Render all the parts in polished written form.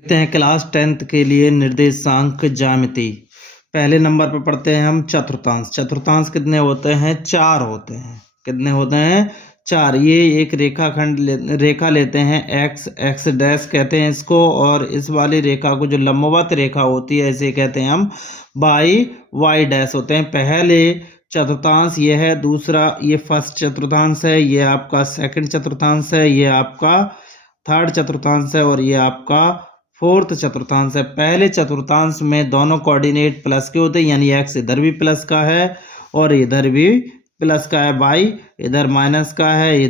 देखते हैं class 10th के लिए निर्देशांक ज्यामिति। पहले नंबर पर पढ़ते हैं हम चतुर्थांश। चतुर्थांश कितने होते हैं? 4 होते हैं। कितने होते हैं? 4। ये एक रेखा लेते हैं एक्स डैश कहते हैं इसको, और इस वाली रेखा को जो लंबवत रेखा होती है इसे कहते हैं हम वाई डैश होते हैं। पहले चतुर्थांश ये है, दूसरा ये फर्स्ट चतुर्थांश है, ये आपका सेकंड चतुर्थांश है, ये आपका थर्ड चतुर्थांश है, और ये आपका फोर्थ चतुर्थांश है। पहले चतुर्थांश में दोनों कोऑर्डिनेट प्लस के होते हैं, यानी एक्स इधर भी प्लस का है और इधर भी प्लस का है, वाई इधर माइनस का है,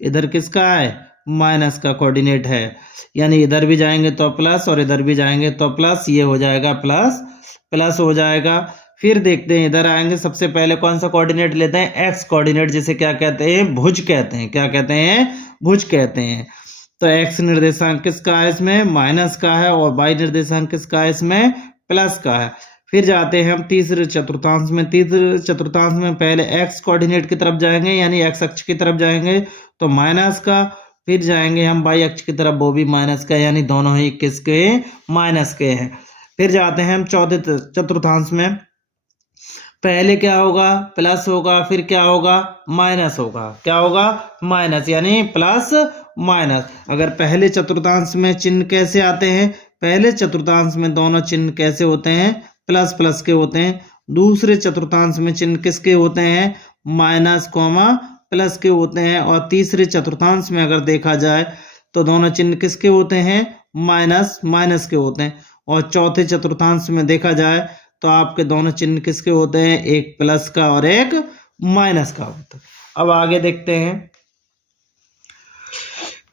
इधर किसका है? माइनस का कोऑर्डिनेट है, यानी इधर भी जाएंगे तो प्लस और इधर भी जाएंगे तो प्लस, ये हो जाएगा प्लस प्लस हो जाएगा। फिर देखते हैं इधर आएंगे, सबसे पहले कौन सा कोऑर्डिनेट लेते हैं? एक्स कोऑर्डिनेट, जिसे क्या कहते हैं? भुज कहते हैं। क्या कहते हैं? भुज कहते हैं। तो एक्स निर्देशांक किसका है? इसमें माइनस का है, और वाई निर्देशांक किसका है? इसमें प्लस का है। फिर जाते हैं हम तीसरे चतुर्थांश में। तीसरे चतुर्थांश में पहले एक्स कोऑर्डिनेट की तरफ जाएंगे, यानी एक्स अक्ष की तरफ जाएंगे तो माइनस का। फिर जाएंगे हम वाई अक्ष की तरफ, वो भी माइनस का, यानी दोनों ही किसके? माइनस के हैं। फिर जाते हैं हम चौथे चतुर्थांश में। पहले क्या होगा? प्लस होगा, फिर क्या होगा? माइनस होगा। क्या होगा? माइनस, यानी प्लस माइनस। अगर पहले चतुर्थांश में चिन्ह कैसे आते हैं? पहले चतुर्थांश में दोनों चिन्ह कैसे होते हैं? प्लस प्लस के होते हैं। दूसरे चतुर्थांश में चिन्ह किसके होते हैं? माइनस कॉमा प्लस के होते हैं। और तीसरे चतुर्थांश में अगर देखा जाए तो दोनों चिन्ह किसके होते हैं? माइनस माइनस के होते हैं। और चौथे चतुर्थांश में देखा जाए तो आपके दोनों चिन्ह किसके होते हैं? एक प्लस का और एक माइनस का होता है। अब आगे देखते हैं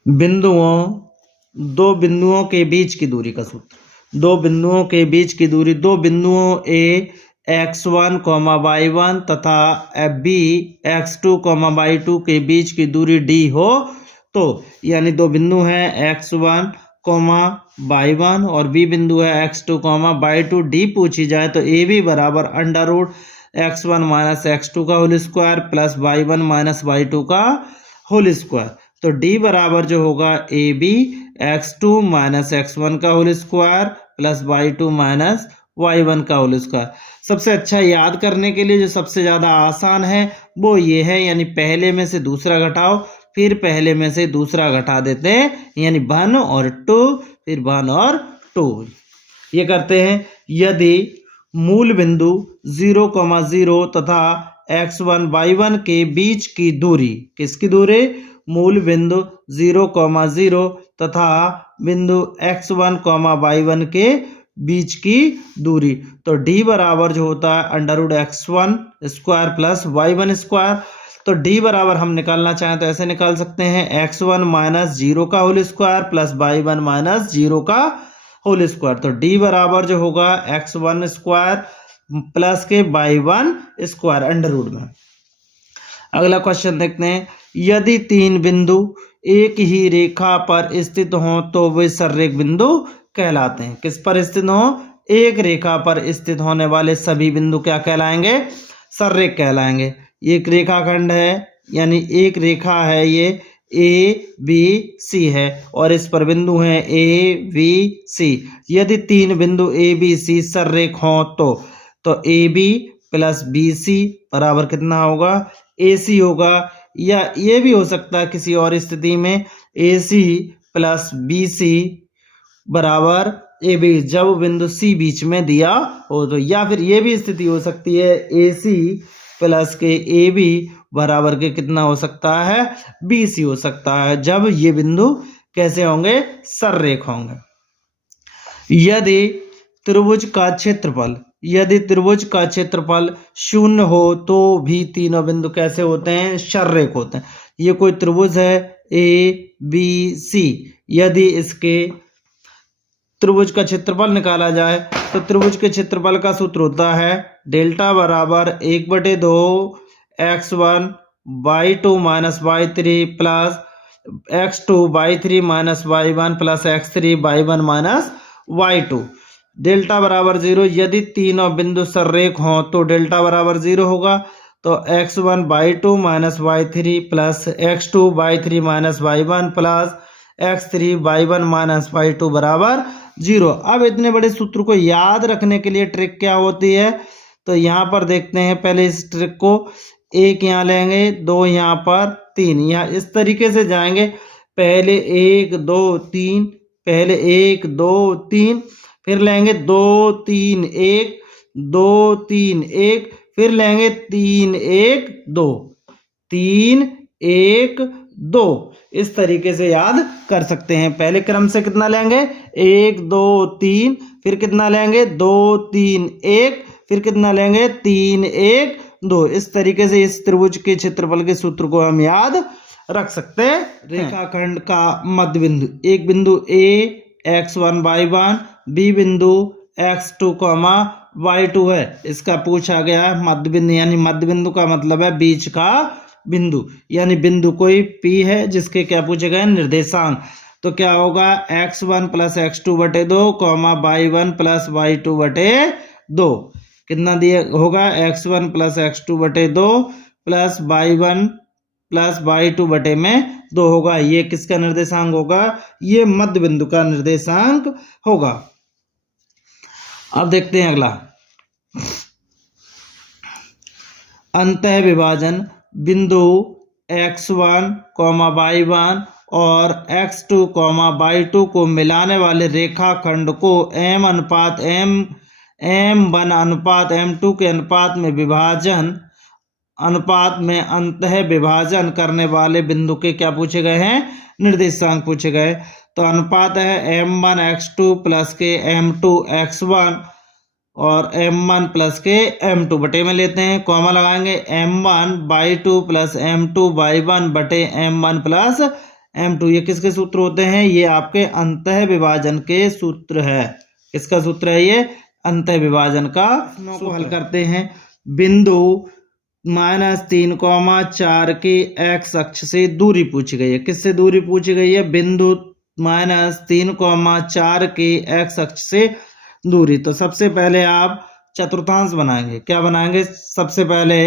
दो बिंदुओं के बीच की दूरी का सूत्र। दो बिंदुओं के बीच की दूरी, दो बिंदुओं ए x1, y1 तथा b x2, y2 के बीच की दूरी d हो तो, यानी दो बिंदु हैं x1, y1 और b बिंदु है x2, y2, d पूछी जाए तो ए बी बराबर under root x1 minus x2 का whole square plus y1 minus y2 का होल स्क्वायर। तो d बराबर जो होगा A B x2 minus x1 का whole square plus y2 minus y1 का होल स्क्वायर। सबसे अच्छा याद करने के लिए जो सबसे ज़्यादा आसान है वो ये है, यानी पहले में से दूसरा घटाओ, फिर पहले में से दूसरा घटा देते हैं, यानी 1 और 2, फिर 1 और 2। ये करते हैं। यदि मूल बिंदु 0,0 तथा x1 y1 के बीच की दूरी, किसकी दूरी? मूल बिंदु 0,0 तथा बिंदु x1, y1 के बीच की दूरी, तो d बराबर जो होता है under root x1 square plus y1 square. तो d बराबर हम निकालना चाहें तो ऐसे निकाल सकते हैं, x1 माइनस 0 का whole square plus y1 minus 0 का होल स्क्वायर। तो d बराबर जो होगा x1 स्क्वायर प्लस के y1 स्क्वायर अंडर रूट में। अगला क्वेश्चन देखते हैं। यदि तीन बिंदु एक ही रेखा पर स्थित हों तो वे सररेख बिंदु कहलाते हैं। किस पर स्थित हो? एक रेखा पर स्थित होने वाले सभी बिंदु क्या कहलाएंगे? सररेख कहलाएंगे। एक रेखाखंड है, यानी एक रेखा है, ये ए बी सी है और इस पर बिंदु हैं ए बी सी। यदि तीन बिंदु ए बी सी सररेख हों तो A B plus B C बराबर कितना होगा? ए सी होगा। या ये भी हो सकता है किसी और स्थिति में ए सी प्लस बी सी बराबर ए बी, जब बिंदु सी बीच में दिया हो तो। या फिर ये भी स्थिति हो सकती है ए सी प्लस के ए बी बराबर के कितना हो सकता है? बी सी हो सकता है, जब ये बिंदु कैसे होंगे? सररेख होंगे। यदि त्रिभुज का क्षेत्रफल 0 हो तो भी तीनों बिंदु कैसे होते हैं? सररेख होते हैं। ये कोई त्रिभुज है ए बी सी, यदि इसके त्रिभुज का क्षेत्रफल निकाला जाए तो त्रिभुज के क्षेत्रफल का सूत्र होता है डेल्टा बराबर 1/2 x1 y2 minus y3 plus x2 y3 minus y1 plus x3 y1 minus y2। Delta बराबर 0। यदि तीनों बिंदु सररेख हों तो डेल्टा बराबर 0 होगा। तो x1 y2 minus y3 plus x2 y3 minus y1 plus x3 y1 minus y2 बराबर 0। अब इतने बड़े सूत्र को याद रखने के लिए ट्रिक क्या होती है, तो यहाँ पर देखते हैं पहले इस ट्रिक को। 1 यहाँ लेंगे, 2 यहाँ पर, 3 यहाँ, इस तरीके से जाएंगे। पहले 1 2 3, पहले 1 2 3, फिर लेंगे 2 3 1, 2 3 1, फिर लेंगे 3 1 2, 3 1 2। इस तरीके से याद कर सकते हैं। पहले क्रम से कितना लेंगे, 1 2 3, फिर कितना लेंगे 2 3 1, फिर कितना लेंगे 3 1 2। इस तरीके से इस त्रिभुज के क्षेत्रफल के सूत्र को हम याद रख सकते हैं। रेखाखंड का मध्य बिंदु, एक बिंदु A x1 y1, बी बिंदु x2, y2 है। इसका पूछा गया है मध्य बिंदु, यानी मध्य बिंदु का मतलब है बीच का बिंदु, यानी बिंदु कोई P है जिसके क्या पूछे गए, निर्देशांक। तो क्या होगा, x1 प्लस x2 बटे 2, y1 प्लस y2 बटे 2। कितना दिया होगा, x1 प्लस x2 बटे 2 प्लस y1 प्लस y2 बटे में 2 होगा। ये किसका निर्देशांक होगा, ये मध्य बिंदु का निर्देशांक होगा। अब देखते हैं अगला, अंतः विभाजन बिंदु x1, y1 और x2, y2 को मिलाने वाले रेखाखंड को m1 अनुपात m2 के अनुपात में अंतः विभाजन करने वाले बिंदु के क्या पूछे गए हैं, निर्देशांक पूछे गए। तो अनुपात है m1 x2 प्लस के m2 x1 और m1 प्लस के m2 बटे में लेते हैं, कॉमा लगाएंगे, m1 y2 plus m2 y1 बटे m1 प्लस m2। ये किसके सूत्र होते हैं, ये आपके अंतः विभाजन के सूत्र है। किसका सूत्र है, ये अंतः विभाजन का। को हल करते हैं। बिंदु -3, 4 की x अक्ष से दूरी पूछी गई है। किससे दूरी पूछी गई है, बिंदु -3, 4 की x अक्ष से दूरी। तो सबसे पहले आप चतुर्थांश बनाएंगे। क्या बनाएंगे, सबसे पहले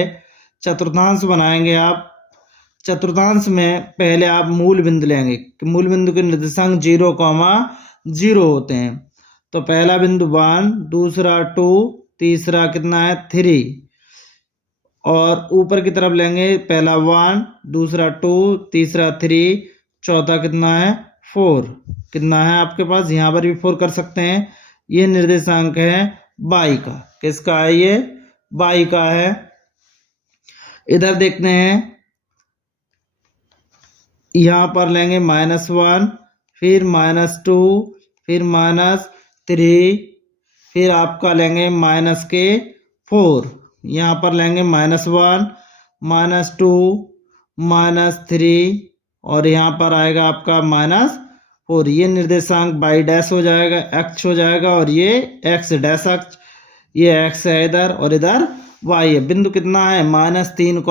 चतुर्थांश बनाएंगे आप। चतुर्थांश में पहले आप मूल बिंदु लेंगे। मूल बिंदु के निर्देशांक 0, 0 होते हैं। तो पहला बिंदु 1, दूसरा 2, तीसरा कितना है 3, और ऊपर की तरफ लेंगे पहला 1, दूसरा 2, तीसरा 3, चौथा कितना है 4। कितना है आपके पास, यहाँ पर भी 4 कर सकते हैं। ये निर्देशांक है y का। किसका है, ये y का है। इधर देखते हैं, यहाँ पर लेंगे -1, फिर -2, फिर -3, फिर आपका लेंगे -4। यहाँ पर लेंगे -1, -2, -3 और यहाँ पर आएगा आपका -4। ये निर्देशांक y डैश हो जाएगा, x हो जाएगा, और ये x डैश अक्ष, ये x है इधर और इधर y है। बिंदु कितना है, -3,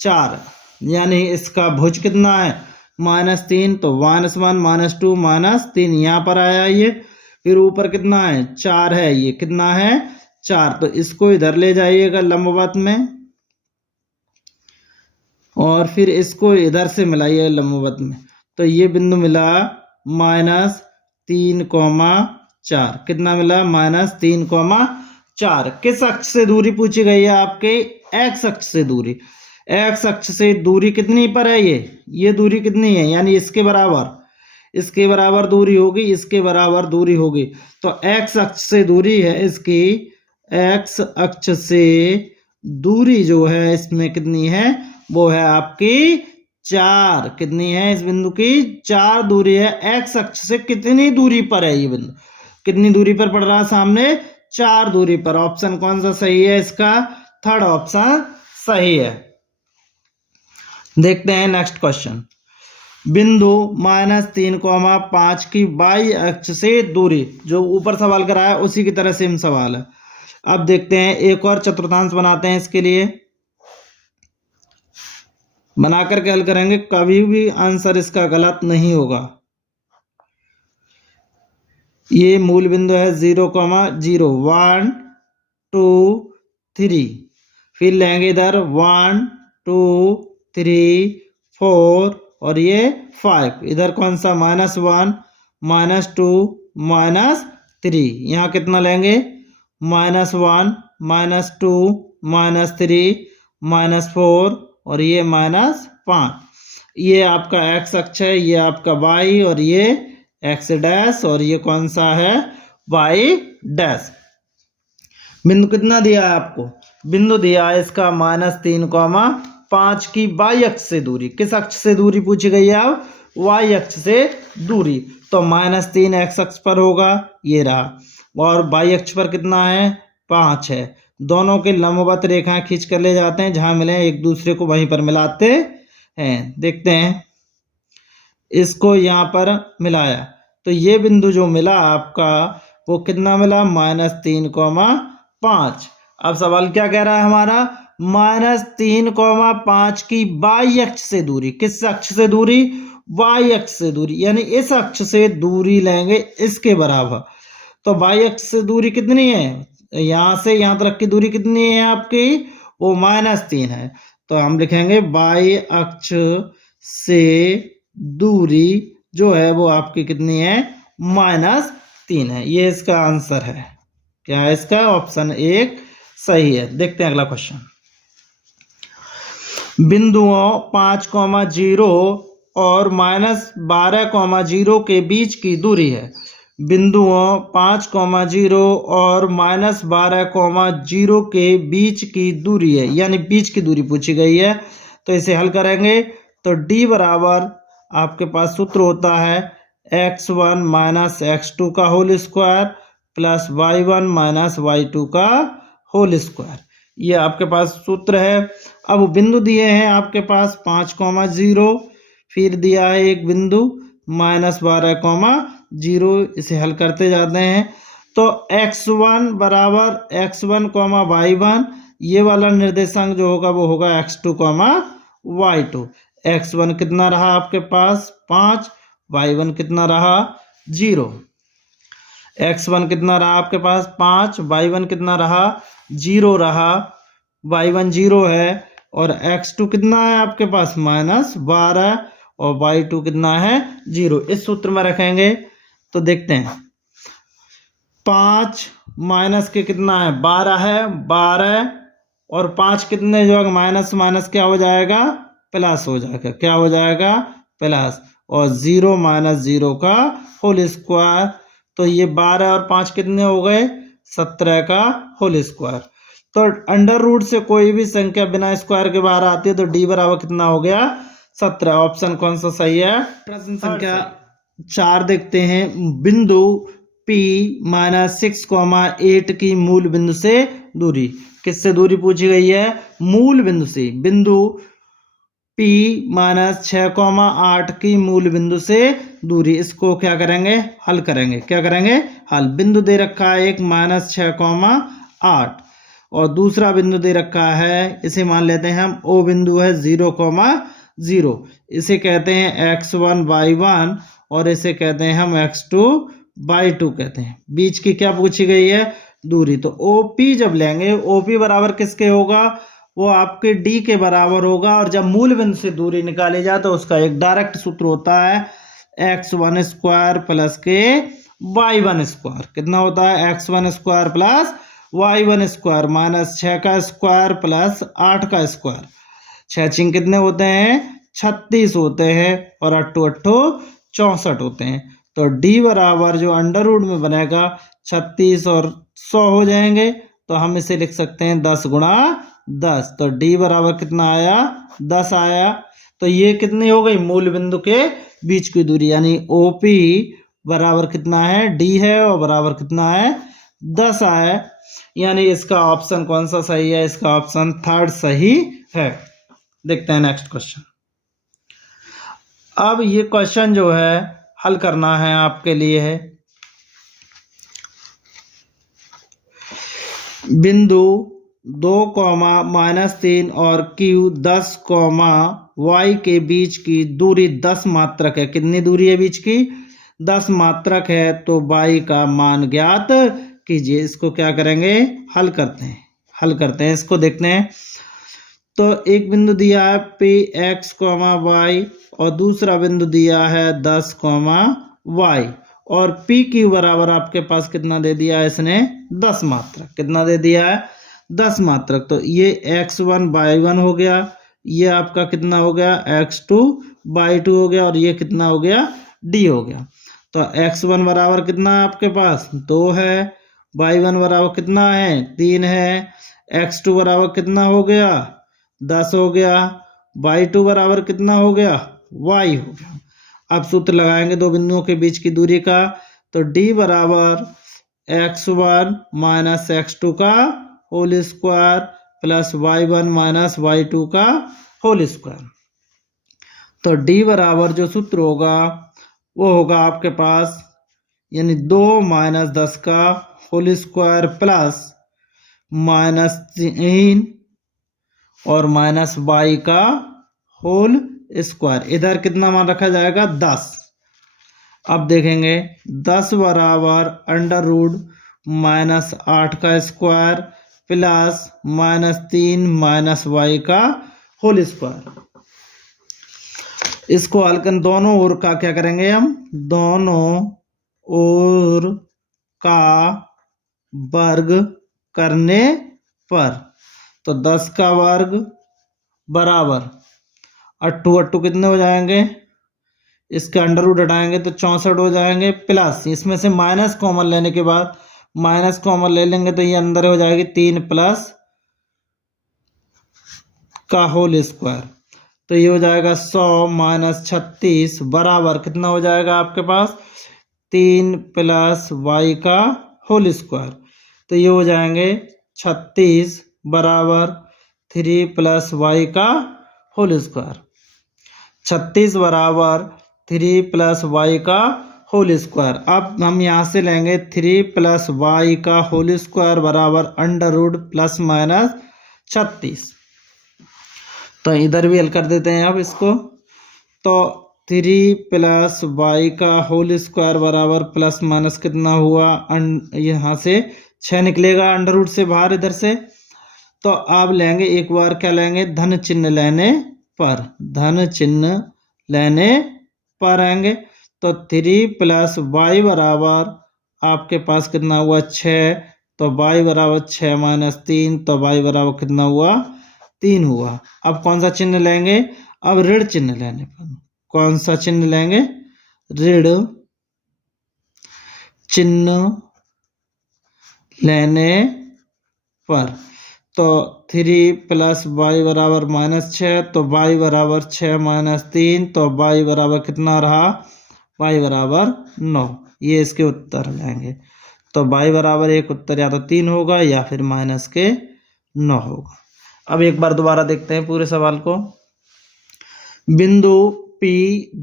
4, यानी इसका भुज कितना है -3। तो -1, -2, -3 यहाँ पर आया ये। फिर ऊपर कितना है 4 है, ये कितना है 4। तो इसको इधर ले जाइएगा लंबवत में, और फिर इसको इधर से मिलाइए लंबवत में। तो ये बिंदु मिला -3, 4। कितना मिला, -3, 4। किस अक्ष से दूरी पूछी गई है, आपके x अक्ष से दूरी। x अक्ष से दूरी कितनी पर है, ये दूरी कितनी है, यानी इसके बराबर दूरी होगी, इसके बराबर दूरी होगी। तो x अक्ष से दूरी है इसकी, x अक्ष से दूरी जो है इसमें कितनी है, वो है आपकी 4। कितनी है इस बिंदु की, 4 दूरी है। x अक्ष से कितनी दूरी पर है ये बिंदु, कितनी दूरी पर पड़ रहा है सामने, 4 दूरी पर। ऑप्शन कौन सा सही है इसका, थर्ड ऑप्शन सही है। देखते हैं नेक्स्ट क्वेश्चन। बिंदु -3, 5 की y अक्ष से दूरी, जो ऊपर सवाल कराया उसी की तरह सेम सवाल है। अब देखते हैं, एक और चतुर्थांश बनाते हैं। इसके लिए बनाकर के हल करेंगे, कभी भी आंसर इसका गलत नहीं होगा। ये मूल बिंदु है 0, 0, 1 2 3, फिर लेंगे इधर 1 2 3 4 और ये 5। इधर कौन सा, -1 -2 -3। यहाँ कितना लेंगे -1 -2 -3 -4 और ये -5। ये आपका x अक्ष है, ये आपका y और ये x डैश और ये कौन सा है y डैश। बिंदु कितना दिया है आपको, बिंदु दिया है इसका -3,5 की y अक्ष से दूरी। किस अक्ष से दूरी पूछी गई है अब, y अक्ष से दूरी। तो -3 x अक्ष पर होगा, ये रहा, और y अक्ष पर कितना है 5 है। दोनों के लंबवत रेखाएं खींच कर ले जाते हैं, जहां मिले एक दूसरे को वहीं पर मिलाते हैं। देखते हैं, इसको यहाँ पर मिलाया तो ये बिंदु जो मिला आपका वो कितना मिला -3,5। अब सवाल क्या कह रहा है हमारा, -3,5 की y अक्ष से दूरी। किस अक्ष से दूरी, y अक्ष से दूरी, यानी इस अक्ष से दूरी लेंगे इसके बराबर। तो y अक्ष से दूरी कितनी है, यहां से यहां तक की दूरी कितनी है आपकी, वो -3 है। तो हम लिखेंगे y अक्ष से दूरी जो है वो आपकी कितनी है -3 है। ये इसका आंसर है। क्या है इसका, ऑप्शन 1 सही है। देखते हैं अगला क्वेश्चन। बिंदुओं 5,0 और -12,0 के बीच की दूरी है। बिंदुओं 5,0 और -12,0 के बीच की दूरी है, यानी बीच की दूरी पूछी गई है। तो इसे हल करेंगे तो d बराबर आपके पास सूत्र होता है x1 माइनस x2 का whole square plus y1 minus y2 का होल स्क्वायर। ये आपके पास सूत्र है। अब बिंदु दिए हैं आपके पास 5,0, फिर दिया है एक बिंदु -12,0। इसे हल करते जाते हैं तो x1 बराबर x1, y1, ये वाला निर्देशांक जो होगा वो होगा x2, y2। x1 कितना रहा आपके पास 5, y1 कितना रहा 0। x1 कितना रहा आपके पास 5, y1 कितना रहा 0 रहा, y1 0 है, और x2 कितना है आपके पास -12 और y2 कितना है 0। इस सूत्र में रखेंगे तो देखते हैं 5 माइनस के कितना है 12 है, 12 और 5 कितने जो माइनस माइनस क्या हो जाएगा प्लस हो जाएगा, क्या हो जाएगा प्लस, और 0 माइनस 0 का होल स्क्वायर। तो ये 12 और 5 कितने हो गए 17 का होल स्क्वायर। तो अंडर रूट से कोई भी संख्या बिना स्क्वायर के बाहर आती है तो d बराबर कितना हो गया 17। ऑप्शन कौन सा सही है। प्रश्न संख्या 4 देखते हैं। बिंदु P -6,8 की मूल बिंदु से दूरी। किससे दूरी पूछी गई है, मूल बिंदु से। बिंदु P -6,8 की मूल बिंदु से दूरी। इसको क्या करेंगे हल करेंगे, क्या करेंगे हल। बिंदु दे रखा है एक -6,8 और दूसरा बिंदु दे रखा है, इसे मान लेते हैं हम O बिंदु है 0,0। इसे कहते हैं x1 y1 और इसे कहते हैं हम x2 y2 कहते हैं। बीच की क्या पूछी गई है दूरी। तो OP जब लेंगे, OP बराबर किसके होगा, वो आपके D के बराबर होगा। और जब मूल बिंदु से दूरी निकाली जाए तो उसका एक डायरेक्ट सूत्र होता है x1 स्क्वायर प्लस के y1 स्क्वायर। कितना होता है x1 square plus y1 square -6 का स्क्वायर प्लस 8 का स्क्वायर। 6 चिंग कितने होते हैं 36 होते हैं और 8 8 64 होते हैं। तो d बराबर जो अंडर रूट में बनेगा 36 और 100 हो जाएंगे, तो हम इसे लिख सकते हैं 10 गुणा 10। तो d बराबर कितना आया 10 आया। तो ये कितनी हो गई मूल बिंदु के बीच की दूरी, यानी OP बराबर कितना है d है और बराबर कितना है 10 आया। यानी इसका ऑप्शन कौन सा सही है, इसका ऑप्शन 3rd सही है। देखते हैं नेक्स्ट क्वेश्चन। अब ये क्वेश्चन जो है हल करना है आपके लिए है। बिंदु 2, -3 और Q 10, y के बीच की दूरी 10 मात्रक है। कितनी दूरी है बीच की 10 मात्रक है। तो y का मान ज्ञात कीजिए। इसको क्या करेंगे हल करते हैं इसको देखते हैं। तो एक बिंदु दिया है Px, y और दूसरा बिंदु दिया है 10, y और पी क्यू बराबर आपके पास कितना दे दिया है इसने 10 मात्रक। कितना दे दिया है 10 मात्रक। तो ये x1 y1 हो गया, ये आपका कितना हो गया x2 y2 हो गया और ये कितना हो गया d हो गया। तो x1 बराबर कितना है आपके पास 2 है, y1 बराबर कितना है 3 है, x2 बराबर कितना हो गया 10 हो गया, y2 बराबर कितना हो गया y हो गया। अब सूत्र लगाएंगे दो बिंदुओं के बीच की दूरी का। तो d बराबर x1 माइनस x2 का whole square plus y1 minus y2 का होल स्क्वायर। तो d बराबर जो सूत्र होगा वो होगा आपके पास यानी 2 माइनस 10 का होल स्क्वायर प्लस माइनस 3 और माइनस y का होल स्क्वायर। इधर कितना मान रखा जाएगा 10। अब देखेंगे 10 बराबर अंडर रूट माइनस 8 का square plus minus 3 minus y का होल स्क्वायर। इसको हल कर दोनों ओर का क्या करेंगे हम, दोनों ओर का वर्ग करने पर। तो 10 का वर्ग बराबर 8 8 कितने हो जाएंगे, इसका अंडर रूट हटाएंगे तो 64 हो जाएंगे, प्लस इसमें से माइनस कॉमन लेने के बाद माइनस कॉमन ले लेंगे तो ये अंदर हो जाएगी 3 प्लस का होल स्क्वायर। तो ये हो जाएगा 100 माइनस 36 बराबर कितना हो जाएगा आपके पास 3 प्लस y का होल स्क्वायर। तो ये हो जाएंगे 36 बराबर 3 प्लस y का होल स्क्वायर। 36 बराबर 3 प्लस y का होल स्क्वायर। अब हम यहाँ से लेंगे 3 प्लस y का होल स्क्वायर बराबर अंडर रूट प्लस माइनस 36। तो इधर भी हल कर देते हैं अब इसको। तो 3 प्लस y का होल स्क्वायर बराबर प्लस माइनस कितना हुआ, यहाँ से 6 निकलेगा अंडर रूट से बाहर इधर से। तो अब लेंगे एक बार क्या लेंगे, धन चिन्ह लेने पर, धन चिन्ह लेने पर आएंगे। तो 3 प्लस y बराबर आपके पास कितना हुआ 6, तो y बराबर 6 माइनस 3, तो y बराबर कितना हुआ 3 हुआ। अब कौन सा चिन्ह लेंगे, अब ऋण चिन्ह लेने पर। कौन सा चिन्ह लेंगे, ऋण चिन्ह लेने पर। तो 3 प्लस y बराबर माइनस 6, तो y बराबर 6 माइनस 3, तो y बराबर कितना रहा, y बराबर 9। ये इसके उत्तर लेंगे। तो y बराबर एक उत्तर या तो 3 होगा या फिर माइनस के 9 होगा। अब एक बार दोबारा देखते हैं पूरे सवाल को। बिंदु P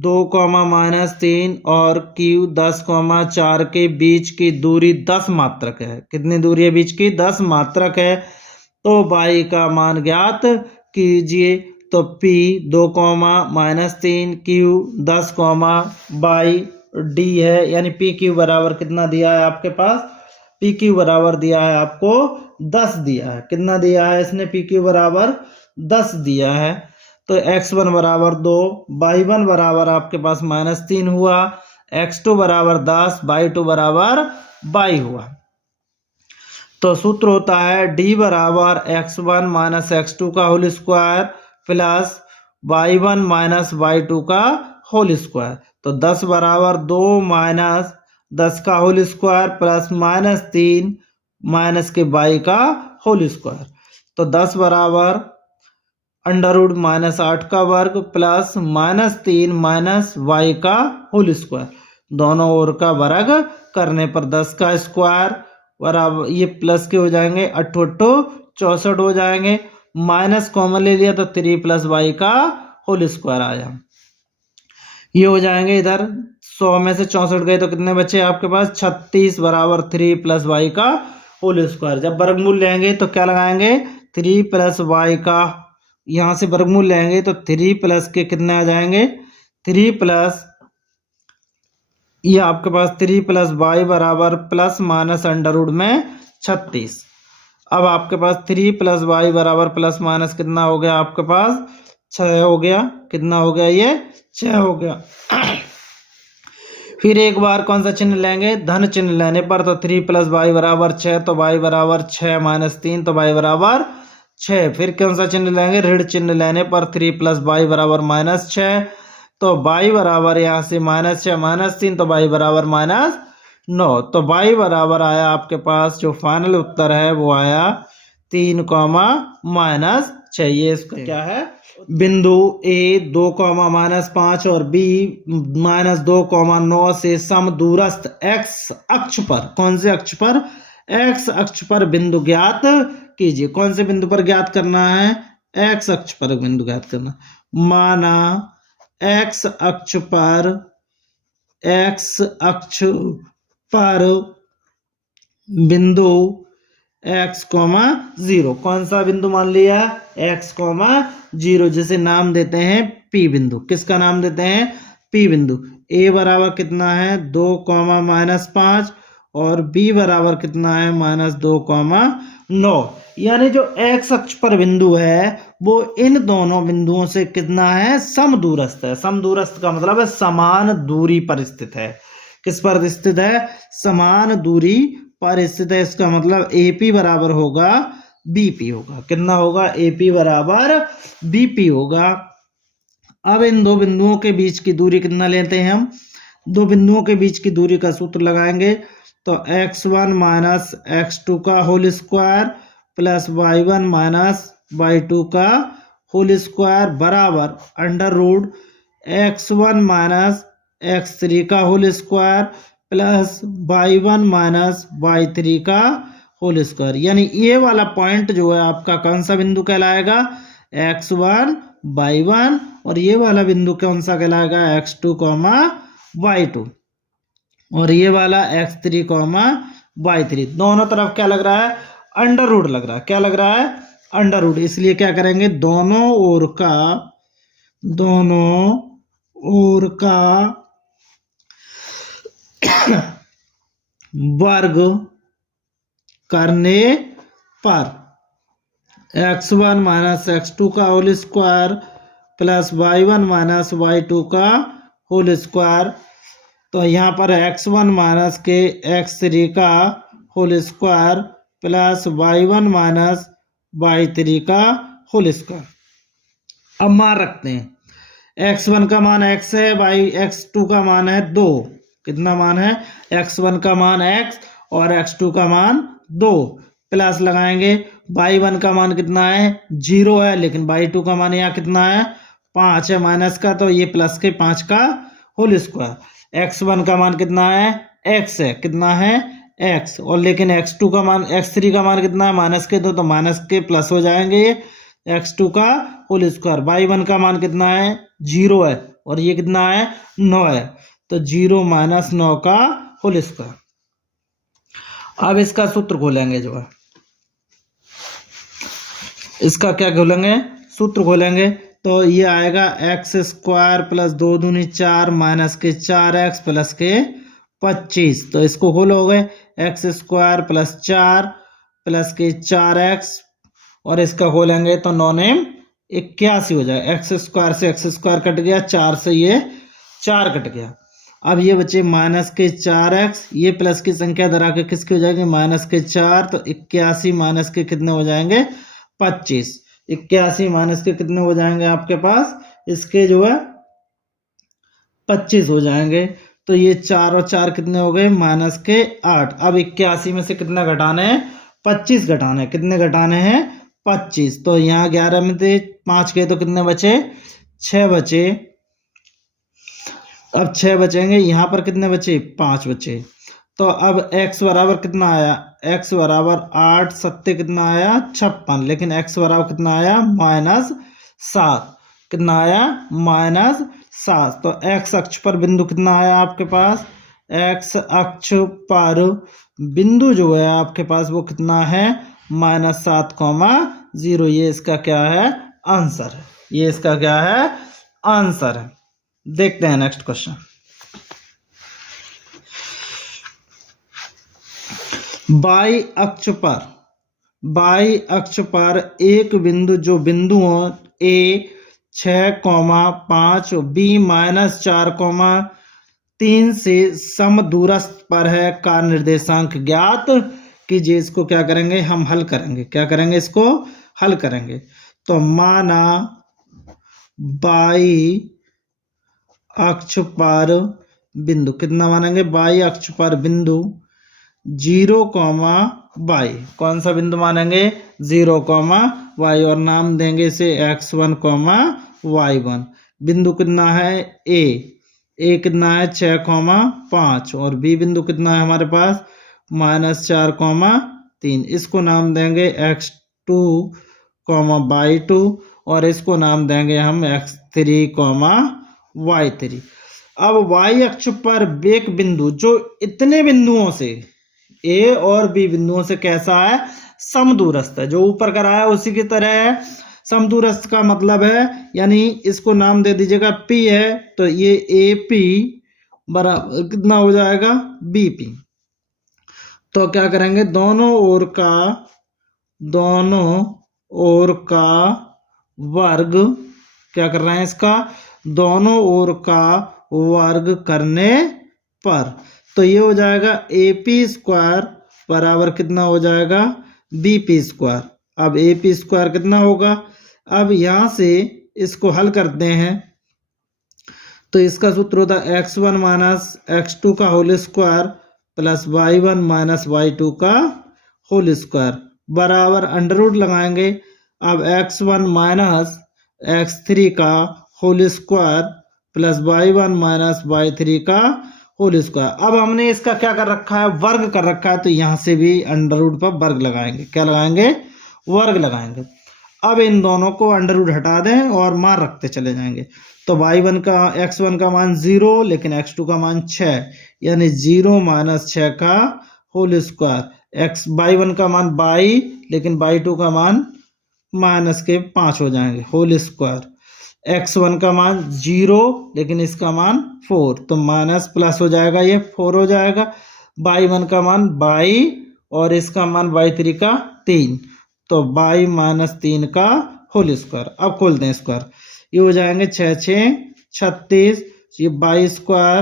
2, माइनस 3 और Q 10, 4 के बीच की दूरी 10 मात्रक है। कितनी दूरी है बीच की, 10 मात्रक है। तो y का मान ज्ञात कीजिए। तो P 2, minus 3, Q 10, y d है, यानी पी क्यू बराबर कितना दिया है आपके पास, पी क्यू बराबर दिया है आपको 10 दिया है। कितना दिया है इसने, पी क्यू बराबर 10 दिया है। तो x1 बराबर 2, y1 बराबर आपके पास माइनस 3 हुआ, x2 बराबर 10, y2 बराबर 22 हुआ। तो सूत्र होता है d बराबर x1 माइनस x2 का whole square plus y1 minus y2 का होल स्क्वायर। तो 10 बराबर 2 माइनस 10 का whole square plus minus 3 minus के y का होल स्क्वायर। तो 10 बराबर अंडर रूट माइनस 8 का वर्ग प्लस माइनस 3 माइनस y का होल स्क्वायर। दोनों ओर का वर्ग करने पर 10 का स्क्वायर बराबर, ये प्लस के हो जाएंगे 8 8 64 हो जाएंगे, माइनस कॉमन ले लिया तो 3 प्लस y का होल स्क्वायर आया। ये हो जाएंगे इधर 100 में से 64 गए तो कितने बचे आपके पास 36 बराबर 3 प्लस y का होल स्क्वायर। जब वर्गमूल लेंगे तो क्या लगाएंगे 3 प्लस y का, यहाँ से वर्गमूल लेंगे तो 3 प्लस के कितने आ जाएंगे 3 प्लस, ये आपके पास 3 प्लस y बराबर प्लस माइनस अंडर रूट में 36। अब आपके पास 3 प्लस y बराबर प्लस माइनस कितना हो गया आपके पास 6 हो गया। कितना हो गया, ये 6 हो गया। फिर एक बार कौन सा चिन्ह लेंगे, धन चिन्ह लेने पर, तो 3 + y बराबर 6, तो y बराबर 6 - 3, तो y बराबर 6। फिर कौन सा चिन्ह लेंगे, ऋण चिन्ह लेने पर 3 + y बराबर -6, तो y बराबर यहाँ से -6 - 3, तो y बराबर -9। तो y बराबर आया आपके पास, जो फाइनल उत्तर है वो आया 3, -6। ये इसका क्या है, बिंदु A 2, -5 और B -2, 9 से समदूरस्थ x अक्ष पर, कौन से अक्ष पर, x अक्ष पर बिंदु ज्ञात कीजिए। कौन से बिंदु पर ज्ञात करना है, x अक्ष पर बिंदु ज्ञात करना। माना x अक्ष पर बिंदु x, 0। कौन सा बिंदु मान लिया, x, 0, जिसे नाम देते हैं P बिंदु। किसका नाम देते हैं, P बिंदु। A बराबर कितना है, 2, -5 और B बराबर कितना है, -2, 9। यानी जो x अक्ष पर बिंदु है वो इन दोनों बिंदुओं से कितना है, समदूरस्थ है। समदूरस्थ का मतलब है समान दूरी पर स्थित है। किस पर स्थित है, समान दूरी पर स्थित है। इसका मतलब AP बराबर होगा BP होगा। कितना होगा, AP बराबर BP होगा। अब इन दो बिंदुओं के बीच की दूरी कितना लेते हैं हम, दो बिंदुओं के बीच की दूरी का सूत्र लगाएंगे, तो x1 - x2 का whole square plus y1 - y2 का होल स्क्वायर बराबर √x1 - x3 का whole square plus y1 - y3 का होल स्क्वायर। यानी ये वाला पॉइंट जो है आपका कौन सा बिंदु कहलाएगा, x1, y1, और ये वाला बिंदु कौन सा कहलाएगा, x2, y2, और ये वाला x3, y3। दोनों तरफ क्या लग रहा है, अंडर रूट लग रहा है। क्या लग रहा है, अंडर रूट। इसलिए क्या करेंगे, दोनों ओर का वर्ग करने पर x1 - x2 का whole square plus y1 - y2 का होल स्क्वायर। तो यहाँ पर x1 माइनस के x3 का whole square plus y1 - y3 का होल स्क्वायर। अब मान रखते हैं, x1 का मान x है, x2 का मान है 2। कितना मान है, x1 का मान x और x2 का मान 2। प्लस लगाएंगे, y1 का मान कितना है, 0 है, लेकिन y2 का मान यहाँ कितना है, 5 है माइनस का, तो ये प्लस के 5 का होल स्क्वायर। x1 का मान कितना है, x है, कितना है, x, और लेकिन x2 का मान, x3 का मान कितना है, माइनस के 2, तो माइनस के प्लस हो जाएंगे ये, x2 का होल स्क्वायर। y1 का मान कितना है, 0 है, और ये कितना है, 9 है, तो 0 - 9 का होल स्क्वायर। अब इसका सूत्र खोलेंगे, जो है इसका क्या खोलेंगे, सूत्र खोलेंगे, तो ये आएगा x² प्लस 2 दूनी 4 माइनस के 4x प्लस के 25। तो इसको खोलोगे, x² प्लस 4 प्लस के 4x, और इसका खोलेंगे तो 9 नेम 81 हो जाए। x² से x² कट गया, 4 से ये 4 कट गया। अब ये बचे माइनस के 4x, ये प्लस की संख्या धरा के किसके हो जाएंगे, माइनस के 4, तो 81 माइनस के कितने हो जाएंगे, 25। 81 माइनस के कितने हो जाएंगे आपके पास, इसके जो है 25 हो जाएंगे। तो ये 4 और 4 कितने हो गए, माइनस के 8। अब 81 में से कितना घटाने हैं, 25 घटाने हैं। कितने घटाने हैं, 25। तो यहाँ 11 में से 5 गए तो कितने बचे, 6 बचे। अब 6 बचेंगे, यहाँ पर कितने बचे, 5 बचे। तो अब x बराबर कितना आया, x बराबर 8 सत्ते कितना आया, 56, लेकिन x बराबर कितना आया, -7। कितना आया, -7। तो x अक्ष पर बिंदु कितना आया आपके पास, x अक्ष पर बिंदु जो है आपके पास वो कितना है, -7, 0। ये इसका क्या है, आंसर है। ये इसका क्या है, आंसर है। देखते हैं नेक्स्ट क्वेश्चन। बाई अक्ष पर एक बिंदु, जो बिंदुओं A 6, 5, B -4, 3 से समदूरस्थ पर है का निर्देशांक ज्ञात कीजिए। इसको क्या करेंगे, हम हल करेंगे। क्या करेंगे, इसको हल करेंगे। तो माना बाई अक्ष पर बिंदु, कितना मानेंगे, बाई अक्ष पर बिंदु 0, कौन सा बिंदु मानेंगे, 0, और नाम देंगे इसे x1, y1। बिंदु कितना है, ए कितना है 6, 5, और बी बिंदु कितना है हमारे पास -4, 3। इसको नाम देंगे x2, y2, और इसको नाम देंगे हम x3, y3। अब y अक्ष पर एक बिंदु जो इतने बिंदुओं से, ए और बी बिंदुओं से कैसा है, समदूरस्थ है। जो ऊपर का रहा है उसी की तरह है। समदूरस्थ का मतलब है, यानी इसको नाम दे दीजिएगा P है, तो ये AP बराबर कितना हो जाएगा, BP। तो क्या करेंगे, दोनों ओर का वर्ग, क्या कर रहे हैं, इसका दोनों ओर का वर्ग करने पर, तो ये हो जाएगा AP² बराबर कितना हो जाएगा, BP²। अब AP² कितना होगा, अब यहां से इसको हल करते हैं तो इसका सूत्र होता है x1 - x2 का whole square plus y1 - y2 का होल स्क्वायर बराबर अंडर रूट लगाएंगे। अब x1 - x3 का whole square plus y1 - y3 का होल स्क्वायर। अब हमने इसका क्या कर रखा है, वर्ग कर रखा है, तो यहां से भी अंडर रूट पर वर्ग लगाएंगे। क्या लगाएंगे, वर्ग लगाएंगे। अब इन दोनों को अंडर रूट हटा दें और मान रखते चले जाएंगे। तो x1 का मान 0, लेकिन x2 का मान 6, यानी 0 - 6 का होल स्क्वायर। y1 का मान 22, लेकिन y2 का मान -5 हो जाएंगे, होल स्क्वायर। x1 का मान 0, लेकिन इसका मान 4, तो माइनस प्लस हो जाएगा, ये 4 हो जाएगा। y1 का मान 22 और इसका मान y3 का 3, तो y - 3 का होल स्क्वायर। अब खोल दें स्क्वायर, ये हो जाएंगे 6 - 6 = 36, ये 22 स्क्वायर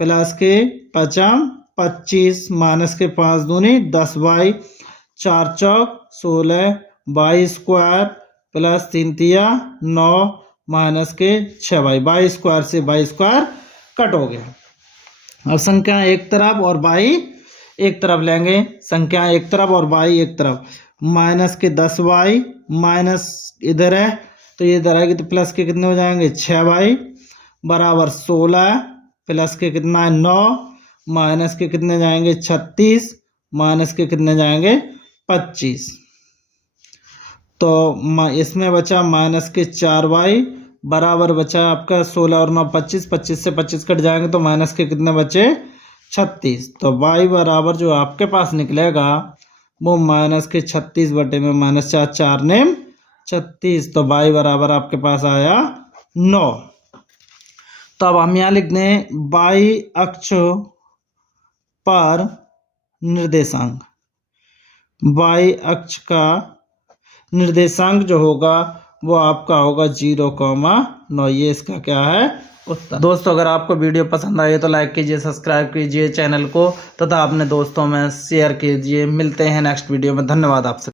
प्लस के 5 = 25 माइनस के 5 दूनी 10y, 4 चौक 16, 22 स्क्वायर प्लस 3 तिया 9 माइनस के 6y, 22 स्क्वायर से 22 स्क्वायर कट हो गया। अब संख्या एक तरफ और y एक तरफ लेंगे, संख्या एक तरफ और y एक तरफ। माइनस के 10y माइनस इधर है तो ये इधर आएगी, तो प्लस के कितने हो जाएंगे 6y बराबर 16 प्लस के कितना है 9 माइनस के कितने जाएंगे 36 माइनस के कितने जाएंगे 25। तो इसमें बचा माइनस के 4y बराबर बचा आपका 16 और 9 25, 25 से 25 कट जाएंगे तो माइनस के कितने बचे 36। तो y बराबर जो आपके पास निकलेगा वो माइनस के 36 बटे में -4, 4 ने 36, तो y बराबर आपके पास आया 9। तो अब हम यहाँ लिख दें y अक्ष पर निर्देशांक, y अक्ष का निर्देशांक जो होगा वो आपका होगा 0,9। ये इसका क्या है उत्तर। दोस्तों अगर आपको वीडियो पसंद आए तो लाइक कीजिए, सब्सक्राइब कीजिए चैनल को तथा अपने दोस्तों में शेयर कीजिए। मिलते हैं नेक्स्ट वीडियो में। धन्यवाद आपसे।